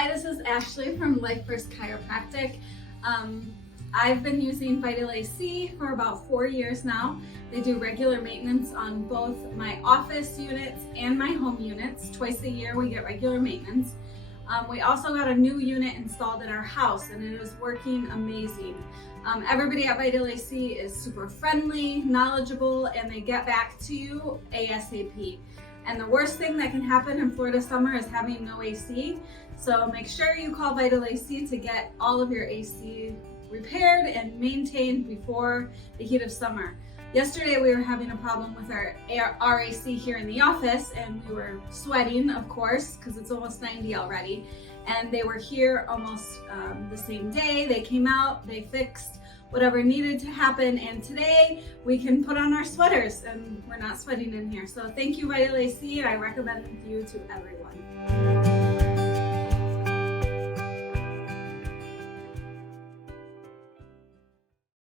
Hi, this is Ashley from Leg First Chiropractic. I've been using Vital AC for about 4 years now. They do regular maintenance on both my office units and my home units. Twice a year we get regular maintenance. We also got a new unit installed in our house and it is working amazing. Everybody at Vital AC is super friendly, knowledgeable, and they get back to you ASAP. And the worst thing that can happen in Florida summer is having no AC. So make sure you call Vital AC to get all of your AC repaired and maintained before the heat of summer. Yesterday we were having a problem with our AC here in the office, and we were sweating, of course, because it's almost 90 already. And they were here almost the same day. They came out, they fixed whatever needed to happen, and today we can put on our sweaters and we're not sweating in here. So thank you, Vital AC, and I recommend you to everyone.